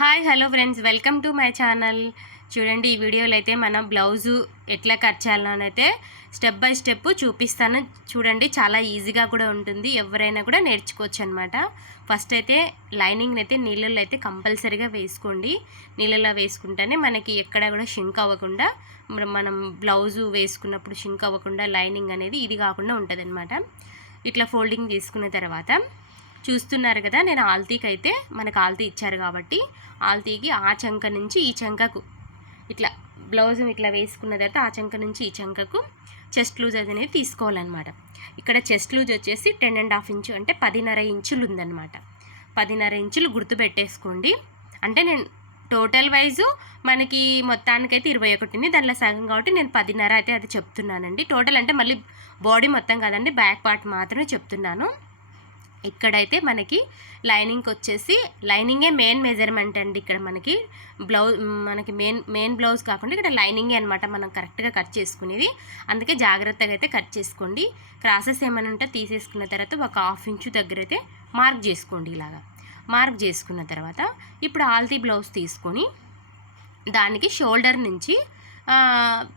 Hi hello friends welcome to my channel చూడండి ఈ వీడియోలో అయితే మనం బ్లౌజు ఎట్లా కట్ చేయాలనైతే స్టెప్ బై స్టెప్ చూపిస్తాను. చూడండి చాలా ఈజీగా కూడా ఉంటుంది. ఎవరైనా కూడా నేర్చుకోవచ్చు అనమాట ఫస్ట్ అయితే లైనింగ్ అయితే నీళ్ళల్లో అయితే కంపల్సరీగా వేసుకోండి. నీళ్ళల్లో వేసుకుంటేనే మనకి ఎక్కడ కూడా షింక్ అవ్వకుండా మనం బ్లౌజు వేసుకున్నప్పుడు షింక్ అవ్వకుండా లైనింగ్ అనేది ఇది కాకుండా ఉంటుంది ఇట్లా ఫోల్డింగ్ తీసుకున్న తర్వాత చూస్తున్నారు కదా నేను ఆల్తీకి అయితే మనకు ఆల్తీ ఇచ్చారు కాబట్టి ఆల్తీకి ఆ చంక నుంచి ఈ చంకకు ఇట్లా బ్లౌజ్ ఇట్లా వేసుకున్న తర్వాత ఆ చంక నుంచి ఈ చంకకు చెస్ట్ లూజ్ అనేది తీసుకోవాలన్నమాట. ఇక్కడ చెస్ట్ లూజ్ వచ్చేసి టెన్ అండ్ హాఫ్ ఇంచు అంటే పదిన్నర ఇంచులు ఉందన్నమాట. పదిన్నర ఇంచులు గుర్తు పెట్టేసుకోండి. అంటే నేను టోటల్ వైజు మనకి మొత్తానికైతే ఇరవై ఒకటి ఉంది. దానిలో సగం కాబట్టి నేను పదిన్నర అయితే అది చెప్తున్నానండి. టోటల్ అంటే మళ్ళీ బాడీ మొత్తం కాదండి బ్యాక్ పార్ట్ మాత్రమే చెప్తున్నాను. ఇక్కడైతే మనకి లైనింగ్కి వచ్చేసి లైనింగే మెయిన్ మెజర్మెంట్ అండి ఇక్కడ మనకి. బ్లౌజ్ మనకి మెయిన్ మెయిన్ బ్లౌజ్ కాకుండా ఇక్కడ లైనింగే అనమాట మనం కరెక్ట్గా కట్ చేసుకునేది. అందుకే జాగ్రత్తగా అయితే కట్ చేసుకోండి. క్రాసెస్ ఏమైనా ఉంటే తీసేసుకున్న తర్వాత ఒక హాఫ్ ఇంచు దగ్గర అయితే మార్క్ చేసుకోండి ఇలాగా. మార్క్ చేసుకున్న తర్వాత ఇప్పుడు ఆల్తీ బ్లౌజ్ తీసుకొని దానికి షోల్డర్ నుంచి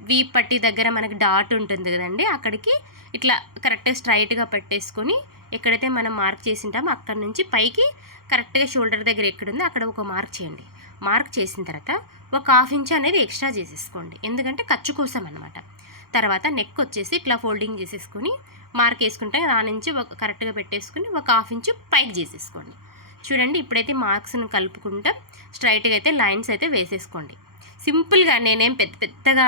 వీ పట్టి దగ్గర మనకి డాట్ ఉంటుంది కదండి అక్కడికి ఇట్లా కరెక్ట్గా స్ట్రైట్గా పెట్టేసుకొని ఎక్కడైతే మనం మార్క్ చేసింటామో అక్కడ నుంచి పైకి కరెక్ట్గా షోల్డర్ దగ్గర ఎక్కడుందో అక్కడ ఒక మార్క్ చేయండి. మార్క్ చేసిన తర్వాత ఒక హాఫ్ ఇంచ్ అనేది ఎక్స్ట్రా చేసేసుకోండి. ఎందుకంటే ఖర్చు కోసం అనమాట తర్వాత నెక్ వచ్చేసి ఇట్లా ఫోల్డింగ్ చేసేసుకొని మార్క్ వేసుకుంటే దాని నుంచి ఒక కరెక్ట్గా పెట్టేసుకుని ఒక హాఫ్ ఇంచు పైకి చేసేసుకోండి. చూడండి ఇప్పుడైతే మార్క్స్ను కలుపుకుంటా స్ట్రైట్గా అయితే లైన్స్ అయితే వేసేసుకోండి. సింపుల్గా నేనేం పెద్ద పెద్దగా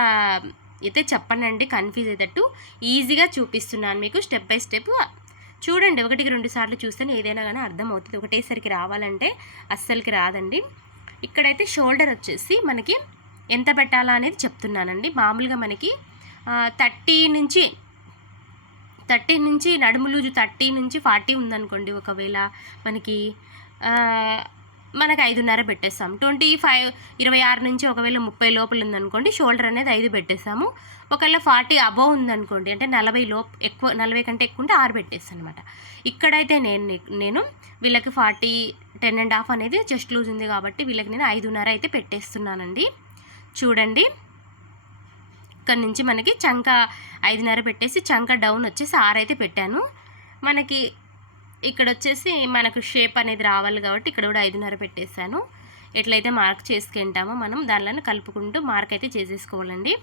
అయితే చెప్పనండి కన్ఫ్యూజ్ అయ్యేటట్టు ఈజీగా చూపిస్తున్నాను మీకు స్టెప్ బై స్టెప్ చూడండి ఒకటికి రెండు సార్లు చూస్తేనే ఏదైనా కానీ అర్థమవుతుంది. ఒకటేసరికి రావాలంటే అస్సలకి రాదండి. ఇక్కడైతే షోల్డర్ వచ్చేసి మనకి ఎంత పెట్టాలా అనేది చెప్తున్నానండి. మామూలుగా మనకి థర్టీ నుంచి థర్టీ నుంచి నడుము లూజు థర్టీ నుంచి ఫార్టీ ఉందనుకోండి ఒకవేళ మనకి మనకి ఐదున్నర పెట్టేస్తాం ట్వంటీ ఫైవ్ ఇరవై ఆరు నుంచి ఒకవేళ ముప్పై లోపల ఉందనుకోండి షోల్డర్ అనేది ఐదు పెట్టేస్తాము. ఒకవేళ ఫార్టీ అబోవ్ ఉందనుకోండి అంటే నలభై లోపు ఎక్కువ నలభై కంటే ఎక్కువ ఉంటే ఆరు అనమాట ఇక్కడైతే నేను నేను వీళ్ళకి ఫార్టీ టెన్ అండ్ హాఫ్ అనేది జస్ట్ లూజ్ ఉంది కాబట్టి వీళ్ళకి నేను ఐదున్నర అయితే పెట్టేస్తున్నానండి. చూడండి. ఇక్కడ నుంచి మనకి చంక ఐదున్నర పెట్టేసి చంక డౌన్ వచ్చేసి ఆరు అయితే పెట్టాను. మనకి ఇక్కడ వచ్చేసి మనకు షేప్ అనేది రావాలి కాబట్టి ఇక్కడ కూడా ఐదున్నర పెట్టేశాను. ఎట్లయితే మార్క్ చేసుకుంటామో మనం దానిలో కలుపుకుంటూ మార్క్ అయితే చేసేసుకోవాలండి.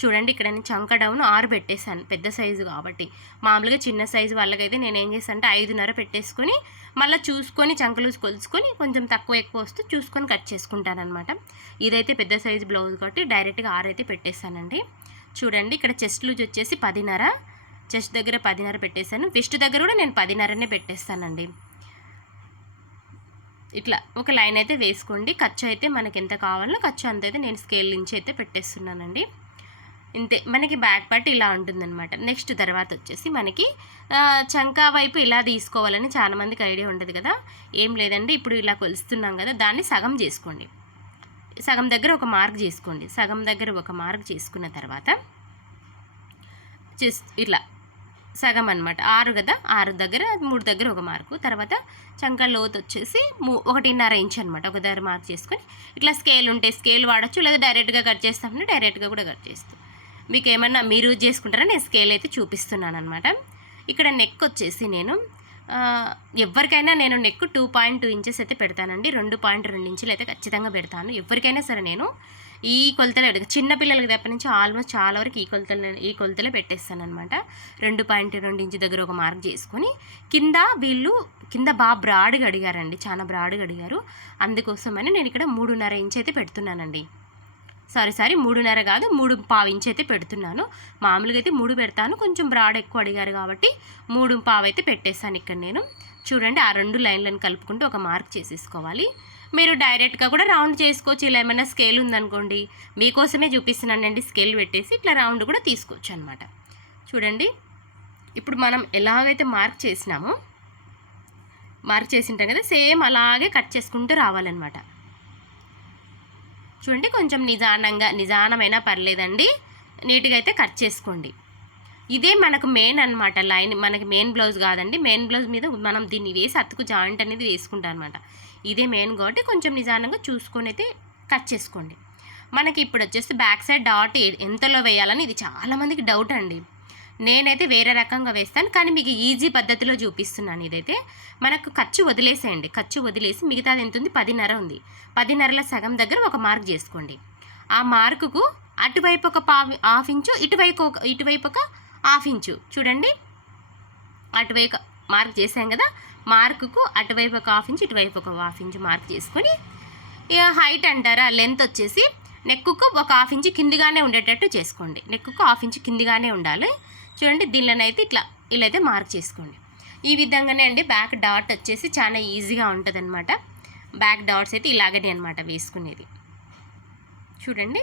చూడండి ఇక్కడ నేను చంక డౌన్ ఆరు పెట్టేశాను పెద్ద సైజు కాబట్టి. మామూలుగా చిన్న సైజు వాళ్ళకైతే నేను ఏం చేస్తాను అంటే ఐదున్నర పెట్టేసుకొని మళ్ళీ చూసుకొని చంకలు కొలుచుకొని కొంచెం తక్కువ ఎక్కువ వస్తే చూసుకొని కట్ చేసుకుంటానమాట ఇదైతే పెద్ద సైజు బ్లౌజ్ కాబట్టి డైరెక్ట్గా ఆరు అయితే పెట్టేశానండి. చూడండి ఇక్కడ చెస్ట్ లూజ్ వచ్చేసి పదిన్నర చెస్ట్ దగ్గర పదిన్నర పెట్టేశాను. వెస్ట్ దగ్గర కూడా నేను పదిన్నరనే పెట్టేస్తానండి. ఇట్లా ఒక లైన్ అయితే వేసుకోండి. ఖర్చు అయితే మనకి ఎంత కావాలో ఖర్చు అంత అయితే నేను స్కేల్ నుంచి అయితే పెట్టేస్తున్నానండి. ఇంతే మనకి బ్యాక్ పార్ట్ ఇలా ఉంటుందన్నమాట. నెక్స్ట్ తర్వాత వచ్చేసి మనకి చంకా వైపు ఇలా తీసుకోవాలని చాలామందికి ఐడియా ఉండదు కదా. ఏం లేదండి ఇప్పుడు ఇలా కొలుస్తున్నాం కదా దాన్ని సగం చేసుకోండి. సగం దగ్గర ఒక మార్క్ చేసుకోండి. సగం దగ్గర ఒక మార్క్ చేసుకున్న తర్వాత చేస్ ఇట్లా సగం అనమాట ఆరు కదా ఆరు దగ్గర మూడు దగ్గర ఒక మార్కు. తర్వాత చంక లోతు వచ్చేసి మూ ఒకటిన్నర ఇంచ్ అనమాట ఒక దగ్గర మార్క్ చేసుకొని ఇట్లా స్కేల్ ఉంటే స్కేల్ వాడచ్చు లేదా డైరెక్ట్గా కట్ చేస్తామంటే డైరెక్ట్గా కూడా కట్ చేస్తాం. మీకు ఏమన్నా మీరు యూజ్ చేసుకుంటారా? నేను స్కేల్ అయితే చూపిస్తున్నాను అనమాట ఇక్కడ నెక్ వచ్చేసి నేను ఎవరికైనా నేను neck two point two inches అయితే పెడతానండి. రెండు పాయింట్ రెండు ఇంచులు అయితే ఖచ్చితంగా పెడతాను. ఎవరికైనా సరే నేను ఈ కొలతలే పెడతాను చిన్న పిల్లలకి దగ్గర నుంచి ఆల్మోస్ట్ చాలా వరకు ఈ కొలతలు ఈ కొలతలే పెట్టేస్తాను అనమాట రెండు పాయింట్ రెండు ఇంచు దగ్గర ఒక మార్క్ చేసుకొని కింద వీళ్ళు కింద బాగా బ్రాడ్గా అడిగారండి. చాలా బ్రాడ్గా అడిగారు. అందుకోసమని నేను ఇక్కడ మూడున్నర ఇంచ్ అయితే పెడుతున్నానండి. సారీ సారీ మూడున్నర కాదు మూడు పావు అయితే పెడుతున్నాను. మామూలుగా అయితే మూడు పెడతాను. కొంచెం బ్రాడ్ ఎక్కువ అడిగారు కాబట్టి మూడు పావు అయితే పెట్టేశాను ఇక్కడ నేను. చూడండి ఆ రెండు లైన్లను కలుపుకుంటూ ఒక మార్క్ చేసేసుకోవాలి. మీరు డైరెక్ట్గా కూడా రౌండ్ చేసుకోవచ్చు. ఇలా ఏమైనా స్కేల్ ఉందనుకోండి మీకోసమే చూపిస్తున్నానండి స్కేల్ పెట్టేసి ఇట్లా రౌండ్ కూడా తీసుకోవచ్చు అనమాట చూడండి ఇప్పుడు మనం ఎలాగైతే మార్క్ చేసినామో మార్క్ చేసింటాం కదా సేమ్ అలాగే కట్ చేసుకుంటూ రావాలన్నమాట. చూడండి కొంచెం నిదానంగా నిదానమైనా పర్లేదండి. నీట్గా అయితే కట్ చేసుకోండి. ఇదే మనకు మెయిన్ అన్నమాట లైన్ మనకి మెయిన్ బ్లౌజ్ కాదండి. మెయిన్ బ్లౌజ్ మీద మనం దీన్ని వేసి అతుకు జాయింట్ అనేది వేసుకుంటాం అనమాట ఇదే మెయిన్ కాబట్టి కొంచెం నిదానంగా చూసుకొని అయితే కట్ చేసుకోండి. మనకి ఇప్పుడు వచ్చేసి బ్యాక్ సైడ్ డాట్ ఎంతలో వేయాలని ఇది చాలామందికి డౌట్ అండి. నేనైతే వేరే రకంగా వేస్తాను కానీ మీకు ఈజీ పద్ధతిలో చూపిస్తున్నాను ఇదైతే. మనకు ఖర్చు వదిలేసేయండి ఖర్చు వదిలేసి మిగతాది ఎంత ఉంది? పదిన్నర ఉంది. పదిన్నరల సగం దగ్గర ఒక మార్క్ చేసుకోండి. ఆ మార్కుకు అటువైపు ఒక పావి హాఫ్ ఇంచు ఇటువైపు ఒక ఇటువైపు ఒక హాఫ్ ఇంచు. చూడండి. అటువైపు మార్క్ చేసాం కదా మార్కుకు అటువైపు ఒక హాఫ్ ఇంచు ఇటువైపు ఒక హాఫ్ ఇంచు మార్క్ చేసుకొని ఇక హైట్ అంటారా లెంత్ వచ్చేసి నెక్కుకు ఒక హాఫ్ ఇంచు కిందిగానే ఉండేటట్టు చేసుకోండి. నెక్కుకు హాఫ్ ఇంచు కిందిగానే ఉండాలి. చూడండి దీనిలోనైతే ఇట్లా ఇలా అయితే మార్క్ చేసుకోండి. ఈ విధంగానే అండి బ్యాక్ డాట్ వచ్చేసి చాలా ఈజీగా ఉంటుంది అనమాట బ్యాక్ డాట్స్ అయితే ఇలాగనే అనమాట వేసుకునేది. చూడండి.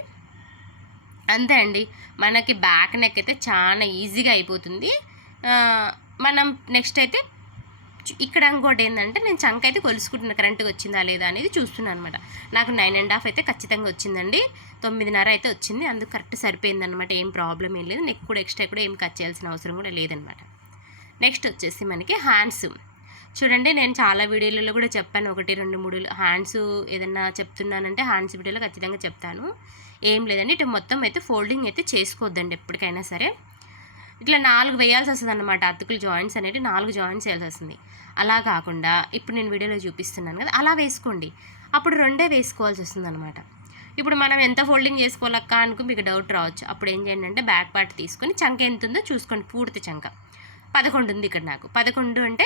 అంతే అండి మనకి బ్యాక్ నెక్ అయితే చాలా ఈజీగా అయిపోతుంది. మనం నెక్స్ట్ అయితే ఇక్కడ ఇంకోటి ఏంటంటే నేను చంక అయితే కొలుసుకుంటున్నా కరెంట్గా వచ్చిందా లేదా అనేది చూస్తున్నాను అనమాట నాకు నైన్ అండ్ హాఫ్ అయితే ఖచ్చితంగా వచ్చిందండి. తొమ్మిదిన్నర అయితే వచ్చింది. అందుకు కరెక్ట్ సరిపోయిందనమాట ఏం ప్రాబ్లం ఏం లేదు. నెక్ కూడా ఎక్స్ట్రా కూడా ఏం కట్ చేయాల్సిన అవసరం కూడా లేదనమాట నెక్స్ట్ వచ్చేసి మనకి హ్యాండ్స్. చూడండి నేను చాలా వీడియోలలో కూడా చెప్పాను. ఒకటి రెండు మూడు హ్యాండ్స్ ఏదన్నా చెప్తున్నానంటే హ్యాండ్స్ వీడియోలో ఖచ్చితంగా చెప్తాను. ఏం లేదండి. ఇటు మొత్తం అయితే ఫోల్డింగ్ అయితే చేసుకోవద్దండి ఎప్పటికైనా సరే. ఇట్లా నాలుగు వేయాల్సి వస్తుంది అనమాట అతుకులు జాయింట్స్ అనేవి నాలుగు జాయింట్స్ వేయాల్సి వస్తుంది. అలా కాకుండా ఇప్పుడు నేను వీడియోలో చూపిస్తున్నాను కదా అలా వేసుకోండి. అప్పుడు రెండే వేసుకోవాల్సి వస్తుంది అనమాట ఇప్పుడు మనం ఎంత ఫోల్డింగ్ చేసుకోవాలక్క అనుకో మీకు డౌట్ రావచ్చు. అప్పుడు ఏం చేయండి అంటే బ్యాక్ పార్ట్ తీసుకొని చంక ఎంత ఉందో చూసుకోండి పూర్తి చంక. పదకొండు ఉంది ఇక్కడ నాకు. పదకొండు అంటే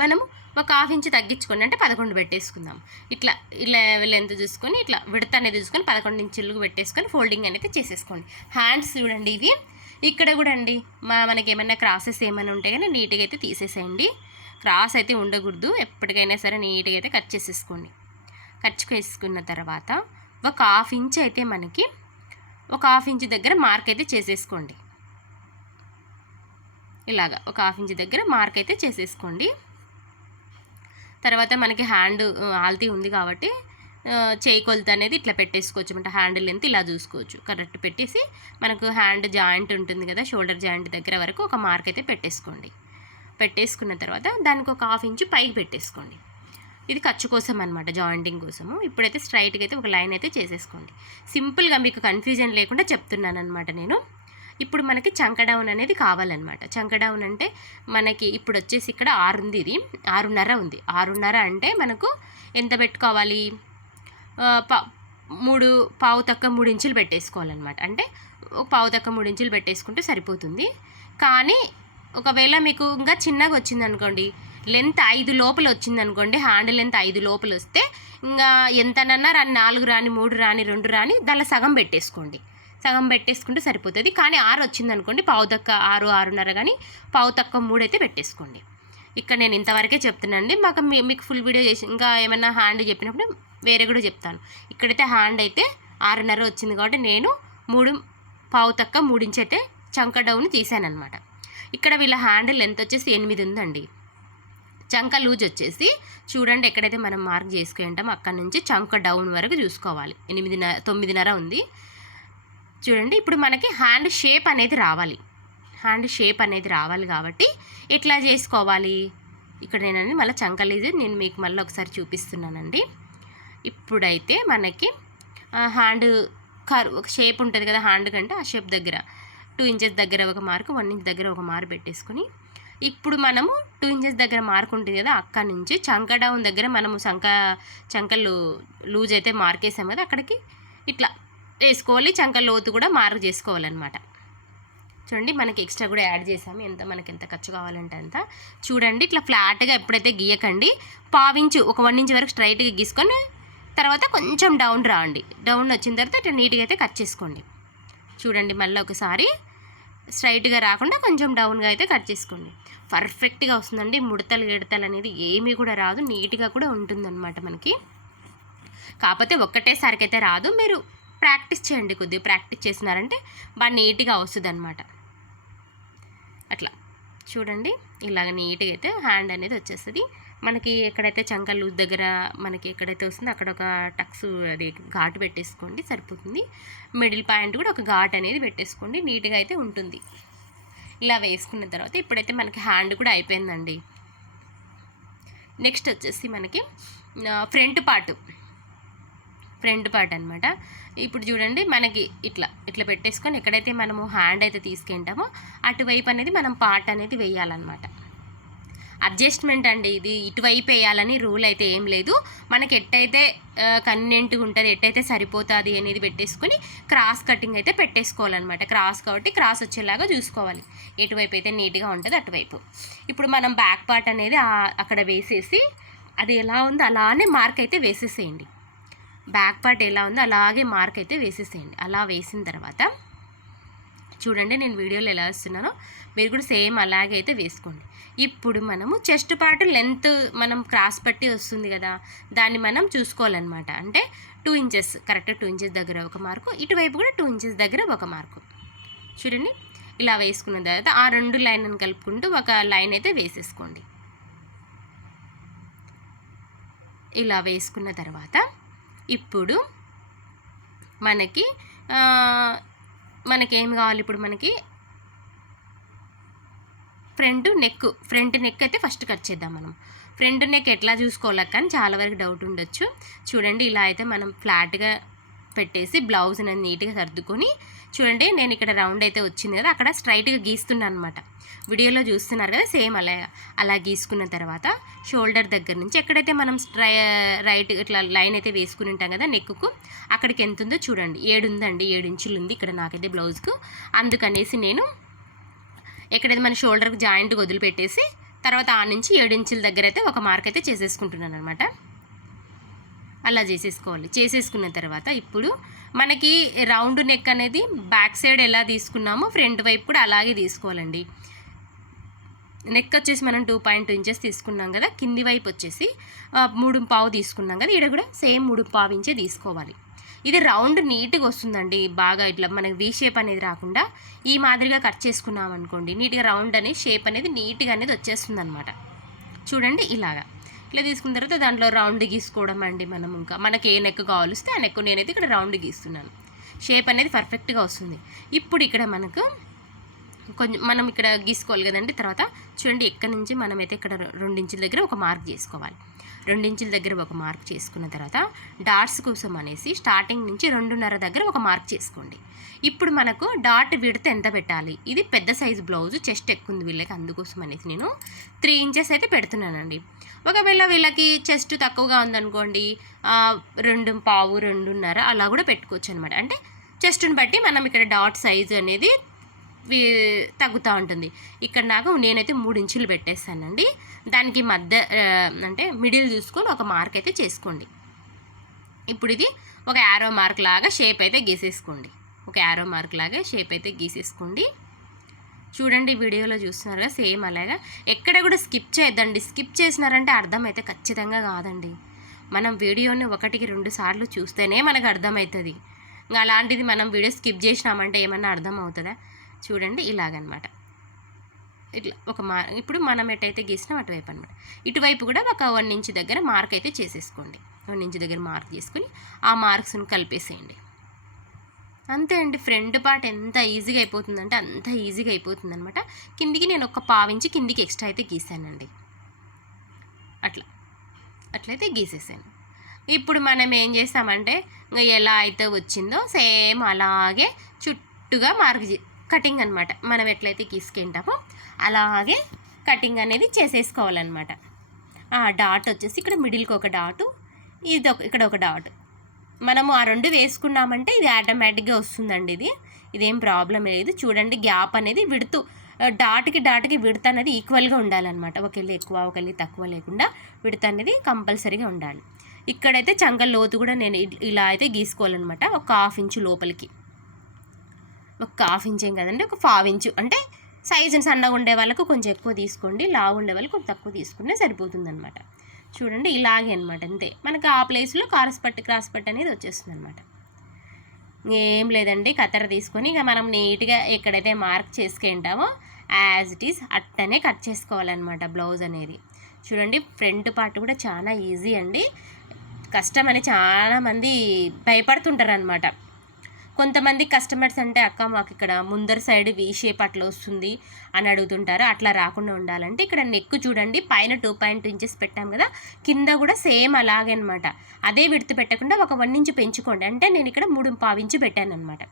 మనము ఒక హాఫ్ ఇంచ్ తగ్గించుకోండి అంటే పదకొండు పెట్టేసుకుందాం. ఇట్లా ఇలా ఎంత చూసుకొని ఇట్లా విడత అనేది చూసుకొని పదకొండు ఇంచులు పెట్టేసుకొని ఫోల్డింగ్ అనేది చేసేసుకోండి. హ్యాండ్స్ చూడండి ఇవి. ఇక్కడ కూడా అండి మా మనకి ఏమైనా క్రాసెస్ ఏమైనా ఉంటే కానీ నీట్గా అయితే తీసేసేయండి. క్రాస్ అయితే ఉండకూడదు ఎప్పటికైనా సరే నీట్గా అయితే కట్ చేసేసుకోండి. కట్ చేసుకున్న తర్వాత ఒక హాఫ్ ఇంచ్ అయితే మనకి ఒక హాఫ్ ఇంచ్ దగ్గర మార్క్ అయితే చేసేసుకోండి. ఇలాగా ఒక హాఫ్ ఇంచ్ దగ్గర మార్క్ అయితే చేసేసుకోండి. తర్వాత మనకి హ్యాండ్ ఆల్తీ ఉంది కాబట్టి చేయి కొలత అనేది ఇట్లా పెట్టేసుకోవచ్చు అనమాట. హ్యాండిల్ లెంత్ ఇలా చూసుకోవచ్చు. కరెక్ట్ పెట్టేసి మనకు హ్యాండ్ జాయింట్ ఉంటుంది కదా షోల్డర్ జాయింట్ దగ్గర వరకు ఒక మార్క్ అయితే పెట్టేసుకోండి. పెట్టేసుకున్న తర్వాత దానికి ఒక హాఫ్ ఇంచు పైకి పెట్టేసుకోండి. ఇది ఖర్చు కోసం అనమాట జాయింటింగ్ కోసము. ఇప్పుడైతే స్ట్రైట్గా అయితే ఒక లైన్ అయితే చేసేసుకోండి. సింపుల్గా మీకు కన్ఫ్యూజన్ లేకుండా చెప్తున్నాను అనమాట నేను. ఇప్పుడు మనకి చంక డౌన్ అనేది కావాలన్నమాట. చంక డౌన్ అంటే మనకి ఇప్పుడు వచ్చేసి ఇక్కడ ఆరు ఉంది ఇది. ఆరున్నర ఉంది. ఆరున్నర అంటే మనకు ఎంత పెట్టుకోవాలి? పా- మూడు పావు తక్క మూడు ఇంచులు పెట్టేసుకోవాలన్నమాట. అంటే ఒక పావు తక్క మూడు ఇంచులు పెట్టేసుకుంటే సరిపోతుంది. కానీ ఒకవేళ మీకు ఇంకా చిన్నగా వచ్చింది అనుకోండి లెంత్ ఐదు లోపల వచ్చింది అనుకోండి హ్యాండ్ లెంత్ ఐదు లోపల వస్తే ఇంకా ఎంతనన్నా రాని నాలుగు రాని మూడు రాని రెండు రాని దానిలో సగం పెట్టేసుకోండి. సగం పెట్టేసుకుంటే సరిపోతుంది. కానీ ఆరు వచ్చింది అనుకోండి పావు తక్క ఆరు ఆరున్నర కానీ పావు తక్క మూడు అయితే పెట్టేసుకోండి. ఇక్కడ నేను ఇంతవరకే చెప్తున్నానండి. మాకు మీ- మీకు ఫుల్ వీడియో చేసి ఇంకా ఏమైనా హ్యాండ్ చెప్పినప్పుడు వేరే కూడా చెప్తాను. ఇక్కడైతే హ్యాండ్ అయితే ఆరున్నర వచ్చింది కాబట్టి నేను మూడు పావు తక్క మూడించైతే చంక డౌన్ తీసానమాట ఇక్కడ వీళ్ళ హ్యాండ్ లెంత్ వచ్చేసి ఎనిమిది ఉందండి. చంక లూజ్ వచ్చేసి చూడండి ఎక్కడైతే మనం మార్క్ చేసుకుని ఉంటామో అక్కడ నుంచి చంక డౌన్ వరకు చూసుకోవాలి. ఎనిమిదిన్నర తొమ్మిదిన్నర ఉంది. చూడండి ఇప్పుడు మనకి హ్యాండ్ షేప్ అనేది రావాలి. హ్యాండ్ షేప్ అనేది రావాలి కాబట్టి ఎట్లా చేసుకోవాలి? ఇక్కడ నేనండి మళ్ళీ చంకలీజు నేను మీకు మళ్ళీ ఒకసారి చూపిస్తున్నానండి. ఇప్పుడైతే మనకి హ్యాండ్ కర్ ఒక షేప్ ఉంటుంది కదా హ్యాండ్ కంటే ఆ షేప్ దగ్గర. టూ ఇంచెస్ దగ్గర ఒక మార్క్ వన్ ఇంచ్ దగ్గర ఒక మార్క్ పెట్టేసుకొని ఇప్పుడు మనము టూ ఇంచెస్ దగ్గర మార్క్ ఉంటుంది కదా అక్కడ నుంచి చంక డౌన్ దగ్గర మనము చంక చంకలు లూజ్ అయితే మార్క్ వేసాం కదా అక్కడికి ఇట్లా వేసుకోవాలి చంక లోతు కూడా మార్క్ చేసుకోవాలన్నమాట. చూడండి మనకి ఎక్స్ట్రా కూడా యాడ్ చేసాము. ఎంత మనకి ఎంత ఖర్చు కావాలంటే అంత. చూడండి ఇట్లా ఫ్లాట్గా ఎప్పుడైతే గీయకండి పావించు ఒక వన్ ఇంచ్ వరకు స్ట్రైట్గా గీసుకొని తర్వాత కొంచెం డౌన్ రాండి. డౌన్ వచ్చిన తర్వాత ఇట్లా నీట్గా అయితే కట్ చేసుకోండి. చూడండి మళ్ళీ ఒకసారి స్ట్రైట్గా రాకుండా కొంచెం డౌన్గా అయితే కట్ చేసుకోండి. పర్ఫెక్ట్గా వస్తుందండి. ముడతలు గిడతలు అనేది ఏమీ కూడా రాదు. నీట్గా కూడా ఉంటుందన్నమాట మనకి. కాకపోతే ఒక్కటేసారికి అయితే రాదు. మీరు ప్రాక్టీస్ చేయండి కొద్దిగా ప్రాక్టీస్ చేసినారంటే బాగా నీట్గా వస్తుంది అనమాట అట్లా. చూడండి. ఇలాగ నీట్గా అయితే హ్యాండ్ అనేది వచ్చేస్తుంది. మనకి ఎక్కడైతే చంక లూజ్ దగ్గర మనకి ఎక్కడైతే వస్తుందో అక్కడ ఒక టక్స్ అది ఘాటు పెట్టేసుకోండి సరిపోతుంది. మిడిల్ పాయింట్ కూడా ఒక ఘాట్ అనేది పెట్టేసుకోండి నీట్గా అయితే ఉంటుంది. ఇలా వేసుకున్న తర్వాత ఇప్పుడైతే మనకి హ్యాండ్ కూడా అయిపోయిందండి. నెక్స్ట్ వచ్చేసి మనకి ఫ్రంట్ పార్ట్. ఫ్రంట్ పార్ట్ అనమాట ఇప్పుడు చూడండి మనకి ఇట్లా ఇట్లా పెట్టేసుకొని ఎక్కడైతే మనము హ్యాండ్ అయితే తీసుకెంటామో అటువైపు అనేది మనం పార్ట్ అనేది వేయాలన్నమాట. అడ్జస్ట్మెంట్ అండి ఇది ఇటువైపు వేయాలని రూల్ అయితే ఏం లేదు. మనకి ఎట్టయితే కన్వీనియంట్గా ఉంటుంది ఎట్టయితే సరిపోతుంది అనేది పెట్టేసుకొని క్రాస్ కటింగ్ అయితే పెట్టేసుకోవాలన్నమాట. క్రాస్ కాబట్టి క్రాస్ వచ్చేలాగా చూసుకోవాలి. ఎటువైపు అయితే నీట్గా ఉంటుంది అటువైపు. ఇప్పుడు మనం బ్యాక్ పార్ట్ అనేది అక్కడ వేసేసి అది ఎలా ఉందో అలానే మార్క్ అయితే వేసేసేయండి. బ్యాక్ పార్ట్ ఎలా ఉందో అలాగే మార్క్ అయితే వేసేసేయండి. అలా వేసిన తర్వాత చూడండి నేను వీడియోలో ఎలా వేస్తున్నానో. మీరు కూడా సేమ్ అలాగే అయితే వేసుకోండి. ఇప్పుడు మనము చెస్ట్ పార్ట్ లెంత్ మనం క్రాస్ పట్టి వస్తుంది కదా దాన్ని మనం చూసుకోవాలన్నమాట. అంటే two inches correct two inches దగ్గర ఒక మార్కు ఇటువైపు కూడా టూ ఇంచెస్ దగ్గర ఒక మార్కు. చూడండి ఇలా వేసుకున్న తర్వాత ఆ రెండు లైన్ను కలుపుకుంటూ ఒక లైన్ అయితే వేసేసుకోండి. ఇలా వేసుకున్న తర్వాత ఇప్పుడు మనకి మనకి మనకేం కావాలి? ఇప్పుడు మనకి ఫ్రంట్ నెక్ ఫ్రంట్ నెక్ అయితే ఫస్ట్ కట్ చేద్దాం మనం. ఫ్రంట్ నెక్ ఎట్లా చూసుకోలేక అని చాలా వరకు డౌట్ ఉండొచ్చు. చూడండి ఇలా అయితే మనం ఫ్లాట్గా పెట్టేసి బ్లౌజ్ అనేది నీట్గా సర్దుకొని చూడండి నేను ఇక్కడ రౌండ్ అయితే వచ్చింది కదా అక్కడ స్ట్రైట్గా గీస్తున్నాను అనమాట వీడియోలో చూస్తున్నారు కదా సేమ్ అలా అలా గీసుకున్న తర్వాత షోల్డర్ దగ్గర నుంచి ఎక్కడైతే మనం స్ట్రై రైట్ ఇట్లా లైన్ అయితే వేసుకుని ఉంటాం కదా నెక్కు అక్కడికి ఎంత ఉందో చూడండి. ఏడు ఉందండి ఏడు ఇంచులు ఉంది ఇక్కడ నాకైతే బ్లౌజ్కు అందుకనేసి నేను ఎక్కడైతే మన షోల్డర్కి జాయింట్ వదిలిపెట్టేసి తర్వాత ఆ నుంచి ఏడు ఇంచుల దగ్గర అయితే ఒక మార్క్ అయితే చేసేసుకుంటున్నాను అనమాట అలా చేసేసుకోవాలి. చేసేసుకున్న తర్వాత ఇప్పుడు మనకి రౌండ్ నెక్ అనేది బ్యాక్ సైడ్ ఎలా తీసుకున్నామో ఫ్రంట్ వైపు కూడా అలాగే తీసుకోవాలండి. నెక్ వచ్చేసి మనం టూ పాయింట్ ఇంచెస్ తీసుకున్నాం కదా కింది వైపు వచ్చేసి మూడు పావు తీసుకున్నాం కదా ఇక్కడ కూడా సేమ్ మూడు పావు ఇంచే తీసుకోవాలి. ఇది రౌండ్ నీట్గా వస్తుందండి. బాగా ఇట్లా మనకి వీ షేప్ అనేది రాకుండా ఈ మాదిరిగా కట్ చేసుకున్నాం అనుకోండి నీట్గా రౌండ్ అనేది షేప్ అనేది నీట్గా అనేది వచ్చేస్తుంది అనమాట చూడండి ఇలాగా. ఇట్లా తీసుకున్న తర్వాత దాంట్లో రౌండ్ గీసుకోవడం అండి మనం ఇంకా. మనకి ఏ నెక్ కావాలిస్తే ఆ నెక్ నేనైతే ఇక్కడ రౌండ్ గీస్తున్నాను. షేప్ అనేది పర్ఫెక్ట్గా వస్తుంది. ఇప్పుడు ఇక్కడ మనకు కొంచెం మనం ఇక్కడ గీసుకోవాలి కదండి తర్వాత చూడండి ఎక్కడి నుంచి మనమైతే ఇక్కడ రెండించుల దగ్గర ఒక మార్క్ చేసుకోవాలి రెండించుల దగ్గర ఒక మార్క్ చేసుకున్న తర్వాత డాట్స్ కోసం అనేసి స్టార్టింగ్ నుంచి రెండున్నర దగ్గర ఒక మార్క్ చేసుకోండి. ఇప్పుడు మనకు డాట్ విడత ఎంత పెట్టాలి? ఇది పెద్ద సైజు బ్లౌజ్ చెస్ట్ ఎక్కువ ఉంది వీళ్ళకి అందుకోసం అనేసి నేను త్రీ ఇంచెస్ అయితే పెడుతున్నానండి. ఒకవేళ వీళ్ళకి చెస్ట్ తక్కువగా ఉందనుకోండి రెండు పావు రెండున్నర అలా కూడా పెట్టుకోవచ్చు అనమాట అంటే చెస్ట్ని బట్టి మనం ఇక్కడ డాట్ సైజు అనేది తగ్గుతూ ఉంటుంది. ఇక్కడ నాకు నేనైతే మూడు ఇంచులు పెట్టేస్తానండి దానికి మధ్య అంటే మిడిల్ చూసుకొని ఒక మార్క్ అయితే చేసుకోండి. ఇప్పుడు ఇది ఒక యారో మార్క్ లాగా షేప్ అయితే గీసేసుకోండి. ఒక యారో మార్క్ లాగా షేప్ అయితే గీసేసుకోండి. చూడండి వీడియోలో చూస్తున్నారుగా సేమ్ అలాగా. ఎక్కడ కూడా స్కిప్ చేయొద్దండి. స్కిప్ చేసినారంటే అర్థం అయితే ఖచ్చితంగా కాదండి. మనం వీడియోని ఒకటికి రెండు సార్లు చూస్తేనే మనకు అర్థమవుతుంది. ఇంకా అలాంటిది మనం వీడియో స్కిప్ చేసినామంటే ఏమన్నా అర్థం అవుతుందా చూడండి ఇలాగనమాట. ఇట్లా ఒక మా ఇప్పుడు మనం ఎటైతే గీసినాం అటువైపు అనమాట ఇటువైపు కూడా ఒక వన్ ఇంచ్ దగ్గర మార్క్ అయితే చేసేసుకోండి. వన్ ఇంచ్ దగ్గర మార్క్ చేసుకుని ఆ మార్క్స్ని కలిపేసేయండి. అంతే అండి. ఫ్రంట్ పార్ట్ ఎంత ఈజీగా అయిపోతుందంటే అంత ఈజీగా అయిపోతుంది అనమాట కిందికి నేను ఒక పావించి కిందికి ఎక్స్ట్రా అయితే గీసానండి. అట్లా. అట్లయితే గీసేసాను. ఇప్పుడు మనం ఏం చేస్తామంటే ఎలా అయితే వచ్చిందో సేమ్ అలాగే చుట్టుగా మార్క్ చే- కటింగ్ అనమాట మనం ఎట్లయితే గీసుకుంటామో అలాగే కటింగ్ అనేది చేసేసుకోవాలన్నమాట. ఆ డాట్ వచ్చేసి ఇక్కడ మిడిల్కి ఒక డాటు ఇది ఒక ఇక్కడ ఒక డాట్. మనము ఆ రెండు వేసుకున్నామంటే ఇది ఆటోమేటిక్గా వస్తుందండి ఇది. ఇదేం ప్రాబ్లం లేదు. చూడండి గ్యాప్ అనేది విడుతూ డాట్కి డాట్కి విడత అనేది ఈక్వల్గా ఉండాలన్నమాట. ఒకళ్ళు ఎక్కువ ఒకళ్ళు తక్కువ లేకుండా విడత అనేది కంపల్సరీగా ఉండాలి. ఇక్కడైతే చంగల్ లోతు కూడా నేను ఇలా అయితే గీసుకోవాలన్నమాట. ఒక హాఫ్ ఇంచు లోపలికి. ఒక హాఫ్ ఇంచ్ ఏం కదండి ఒక ఫావ్ ఇంచు. అంటే సైజు సన్నగా ఉండే వాళ్ళకు కొంచెం ఎక్కువ తీసుకోండి లావు ఉండే వాళ్ళకి కొంచెం తక్కువ తీసుకుంటే సరిపోతుంది అనమాట చూడండి ఇలాగే అనమాట అంతే. మనకి ఆ ప్లేస్లో కారస్ పట్టు క్రాస్ పట్టు అనేది వచ్చేస్తుంది అనమాట ఏం లేదండి కత్తెర తీసుకొని ఇక మనం నీట్గా ఎక్కడైతే మార్క్ చేసుకుంటామో యాజ్ ఇట్ ఈస్ అట్టనే కట్ చేసుకోవాలన్నమాట బ్లౌజ్ అనేది. చూడండి ఫ్రంట్ పార్ట్ కూడా చాలా ఈజీ అండి. కష్టం అని చాలామంది భయపడుతుంటారు అనమాట కొంతమంది కస్టమర్స్ అంటే అక్క మాకు ఇక్కడ ముందర సైడ్ వీ షేప్ అట్లా వస్తుంది అని అడుగుతుంటారు. అట్లా రాకుండా ఉండాలంటే ఇక్కడ నెక్ చూడండి పైన టూ పాయింట్ ఇంచెస్ పెట్టాం కదా కింద కూడా సేమ్ అలాగే అనమాట అదే విడుతు పెట్టకుండా ఒక వన్ ఇంచు పెంచుకోండి. అంటే నేను ఇక్కడ మూడు పావించి పెట్టాను అనమాట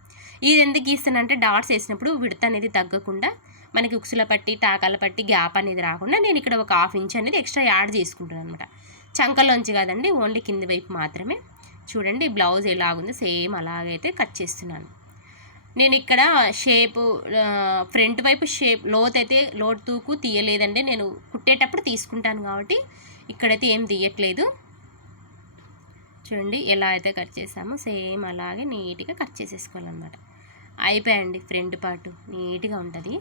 ఇది ఎందుకు గీస్తానంటే డాట్స్ వేసినప్పుడు విడత అనేది తగ్గకుండా మనకి ఉక్సుల పట్టి టాకాల పట్టి గ్యాప్ అనేది రాకుండా నేను ఇక్కడ ఒక హాఫ్ ఇంచ్ అనేది ఎక్స్ట్రా యాడ్ చేసుకుంటాను అనమాట చంకలోంచి కాదండి ఓన్లీ కింది వైపు మాత్రమే. చూడండి బ్లౌజ్ ఎలాగుందో సేమ్ అలాగైతే కట్ చేస్తున్నాను. నేను ఇక్కడ షేపు ఫ్రంట్ వైపు షేప్ లోత్ అయితే లోతు తూకు తీయలేదండి. నేను కుట్టేటప్పుడు తీసుకుంటాను కాబట్టి ఇక్కడైతే ఏం తీయట్లేదు. చూడండి ఎలా అయితే కట్ చేసామో సేమ్ అలాగే నీట్గా కట్ చేసేసుకోవాలన్నమాట. అయిపోయండి ఫ్రంట్ పార్ట్ నీట్గా ఉంటుంది.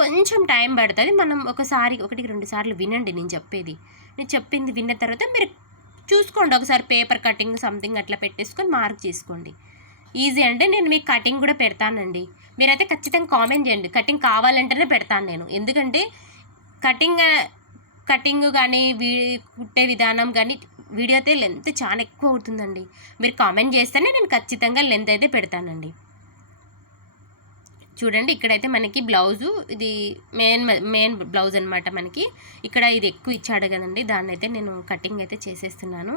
కొంచెం టైం పడుతుంది. మనం ఒకసారి ఒకటికి రెండు సార్లు వినండి నేను చెప్పేది. నేను చెప్పింది విన్న తర్వాత మీరు చూసుకోండి. ఒకసారి పేపర్ కటింగ్ సంథింగ్ అట్లా పెట్టేసుకొని మార్క్ చేసుకోండి. ఈజీ అంటే నేను మీకు కటింగ్ కూడా పెడతానండి. మీరైతే ఖచ్చితంగా కామెంట్ చేయండి. కటింగ్ కావాలంటేనే పెడతాను నేను. ఎందుకంటే కటింగ్ కటింగ్ కానీ వీ కుట్టే విధానం కానీ వీడియో అయితే లెంత్ చాలా ఎక్కువ అవుతుందండి. మీరు కామెంట్ చేస్తేనే నేను ఖచ్చితంగా లెంత్ అయితే పెడతానండి. చూడండి ఇక్కడైతే మనకి బ్లౌజు ఇది మెయిన్ మెయిన్ బ్లౌజ్ అనమాట మనకి. ఇక్కడ ఇది ఎక్కువ ఇచ్చాడు కదండి దాన్ని అయితే నేను కటింగ్ అయితే చేసేస్తున్నాను.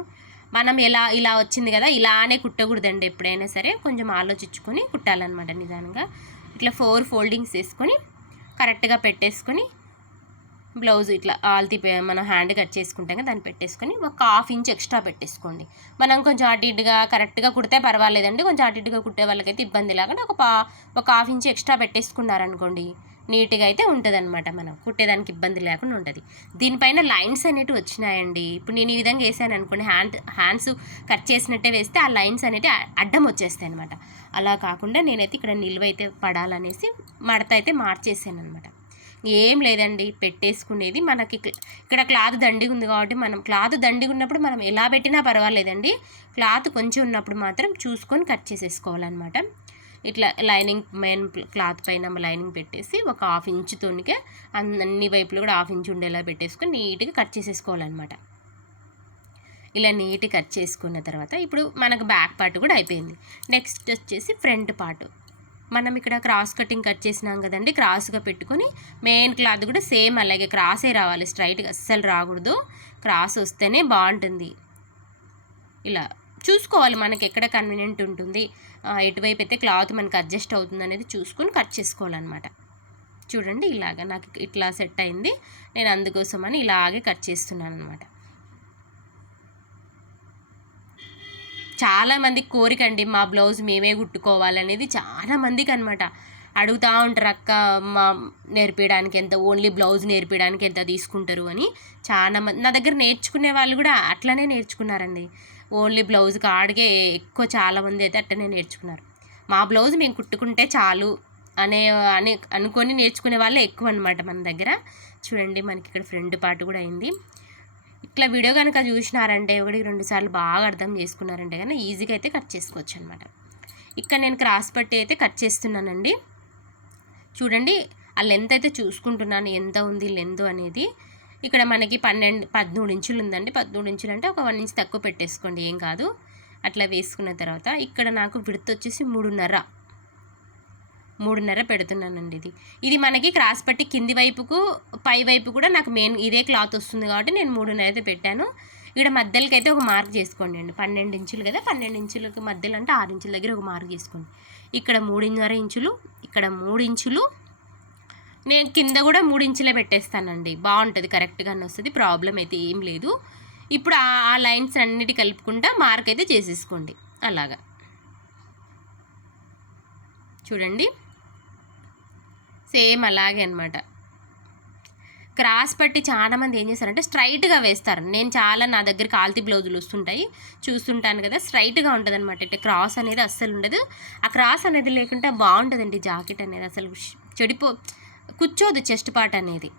మనం ఎలా ఇలా వచ్చింది కదా ఇలానే కుట్టకూడదండి ఎప్పుడైనా సరే. కొంచెం ఆలోచించుకొని కుట్టాలన్నమాట నిదానంగా. ఇట్లా ఫోర్ ఫోల్డింగ్స్ వేసుకొని కరెక్ట్గా పెట్టేసుకొని బ్లౌజ్ ఇట్లా ఆల్తి మనం హ్యాండ్ కట్ చేసుకుంటాం కదా దాన్ని పెట్టేసుకొని ఒక హాఫ్ ఇంచ్ ఎక్స్ట్రా పెట్టేసుకోండి. మనం కొంచెం అటు ఇటుగా కరెక్ట్గా కుడితే పర్వాలేదండి కొంచెం అటు ఇటుగా కుట్టే వాళ్ళకైతే ఇబ్బంది లేకుండా ఒక పా ఒక హాఫ్ ఇంచ్ ఎక్స్ట్రా పెట్టేసుకున్నారనుకోండి నీట్గా అయితే ఉంటుంది అనమాట మనం. కుట్టేదానికి ఇబ్బంది లేకుండా ఉంటుంది. దీనిపైన లైన్స్ అనేవి వచ్చినాయండి. ఇప్పుడు నేను ఈ విధంగా వేసాను అనుకోండి హ్యాండ్ హ్యాండ్స్ కట్ చేసినట్టే వేస్తే ఆ లైన్స్ అనేవి అడ్డం వచ్చేస్తాయి అనమాట అలా కాకుండా నేనైతే ఇక్కడ నిల్వైతే పడాలనేసి మడత అయితే మార్చేసాను అనమాట ఏం లేదండి పెట్టేసుకునేది మనకి ఇక్కడ క్లాత్ దండిగా ఉంది కాబట్టి మనం క్లాత్ దండిగా ఉన్నప్పుడు మనం ఎలా పెట్టినా పర్వాలేదండి. క్లాత్ కొంచెం ఉన్నప్పుడు మాత్రం చూసుకొని కట్ చేసేసుకోవాలన్నమాట. ఇట్లా లైనింగ్ మెయిన్ క్లాత్ పైన లైనింగ్ పెట్టేసి ఒక హాఫ్ ఇంచుతోనికే అన్ని వైపులు కూడా హాఫ్ ఇంచు ఉండేలా పెట్టేసుకొని నీట్గా కట్ చేసేసుకోవాలన్నమాట. ఇలా నీట్గా కట్ చేసుకున్న తర్వాత ఇప్పుడు మనకు బ్యాక్ పార్ట్ కూడా అయిపోయింది. నెక్స్ట్ వచ్చేసి ఫ్రంట్ పార్ట్. మనం ఇక్కడ క్రాస్ కటింగ్ కట్ చేసినాం కదండి క్రాస్గా పెట్టుకొని మెయిన్ క్లాత్ కూడా సేమ్ అలాగే క్రాసే రావాలి స్ట్రైట్గా అస్సలు రాకూడదు. క్రాస్ వస్తేనే బాగుంటుంది. ఇలా చూసుకోవాలి మనకి ఎక్కడ కన్వీనియంట్ ఉంటుంది. ఎటువైపు అయితే క్లాత్ మనకి అడ్జస్ట్ అవుతుంది అనేది చూసుకొని కట్ చేసుకోవాలన్నమాట. చూడండి ఇలాగ నాకు ఇట్లా సెట్ అయింది. నేను అందుకోసమని ఇలాగే కట్ చేస్తున్నాను అనమాట చాలామంది కోరిక అండి మా బ్లౌజ్ మేమే కుట్టుకోవాలనేది చాలా మందికి అనమాట అడుగుతూ ఉంటారు అక్క మా నేర్పించడానికి ఎంత ఓన్లీ బ్లౌజ్ నేర్పించడానికి ఎంత తీసుకుంటారు అని. చాలా మంది నా దగ్గర నేర్చుకునే వాళ్ళు కూడా అట్లనే నేర్చుకున్నారండి. ఓన్లీ బ్లౌజ్ కాడికే ఎక్కువ చాలామంది అయితే అట్టనే నేర్చుకున్నారు. మా బ్లౌజ్ మేము కుట్టుకుంటే చాలు అనే అనే అనుకొని నేర్చుకునే వాళ్ళే ఎక్కువ అనమాట మన దగ్గర. చూడండి మనకి ఇక్కడ ఫ్రెండ్ పార్ట్ కూడా అయింది. ఇట్లా వీడియో కనుక చూసినారంటే ఒకటి రెండు సార్లు బాగా అర్థం చేసుకున్నారంటే కానీ ఈజీగా అయితే కట్ చేసుకోవచ్చు అనమాట ఇక్కడ నేను క్రాస్ పట్టి అయితే కట్ చేస్తున్నానండి. చూడండి ఆ లెంత్ అయితే చూసుకుంటున్నాను ఎంత ఉంది లెంత్ అనేది. ఇక్కడ మనకి పన్నెండు పదమూడు ఇంచులు ఉందండి. పదమూడు ఇంచులు అంటే ఒక వన్ ఇంచ్ తక్కువ పెట్టేసుకోండి ఏం కాదు. అట్లా వేసుకున్న తర్వాత ఇక్కడ నాకు విడత వచ్చేసి మూడున్నర. మూడున్నర పెడుతున్నానండి ఇది. ఇది మనకి క్రాస్ పట్టి కింది వైపుకు పై వైపు కూడా నాకు మెయిన్ ఇదే క్లాత్ వస్తుంది కాబట్టి నేను మూడున్నర అయితే పెట్టాను. ఇక్కడ మధ్యలోకి అయితే ఒక మార్క్ చేసుకోండి అండి. పన్నెండు ఇంచులు కదా పన్నెండు ఇంచులకి మధ్యలో అంటే ఆరు ఇంచుల దగ్గర ఒక మార్క్ చేసుకోండి. ఇక్కడ మూడున్నర ఇంచులు ఇక్కడ మూడు ఇంచులు. నేను కింద కూడా మూడు ఇంచులే పెట్టేస్తానండి. బాగుంటుంది కరెక్ట్గా వస్తుంది ప్రాబ్లం అయితే ఏం లేదు. ఇప్పుడు ఆ లైన్స్ అన్నిటి కలుపుకుంటా మార్క్ అయితే చేసేసుకోండి. అలాగా. చూడండి. సేమ్ అలాగే అనమాట క్రాస్ పట్టి చాలామంది ఏం చేస్తారంటే స్ట్రైట్గా వేస్తారు. నేను చాలా నా దగ్గర కాల్తీ బ్లౌజులు వస్తుంటాయి చూస్తుంటాను కదా స్ట్రైట్గా ఉంటుంది అనమాట అంటే క్రాస్ అనేది అస్సలు ఉండదు. ఆ క్రాస్ అనేది లేకుంటే బాగుంటుందండి జాకెట్ అనేది అసలు. చెడిపో కూర్చోదు చెస్ట్ పార్ట్ అనేది.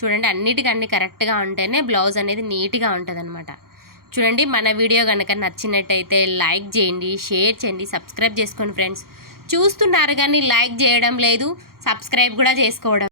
చూడండి అన్నిటికీ అన్ని కరెక్ట్గా ఉంటేనే బ్లౌజ్ అనేది నీట్గా ఉంటుంది అనమాట చూడండి మన వీడియో కనుక నచ్చినట్టయితే లైక్ చేయండి షేర్ చేయండి సబ్స్క్రైబ్ చేసుకోండి ఫ్రెండ్స్. చూస్తున్నారు కానీ లైక్ చేయడం లేదు. సబ్స్క్రైబ్ కూడా చేసుకోవడం.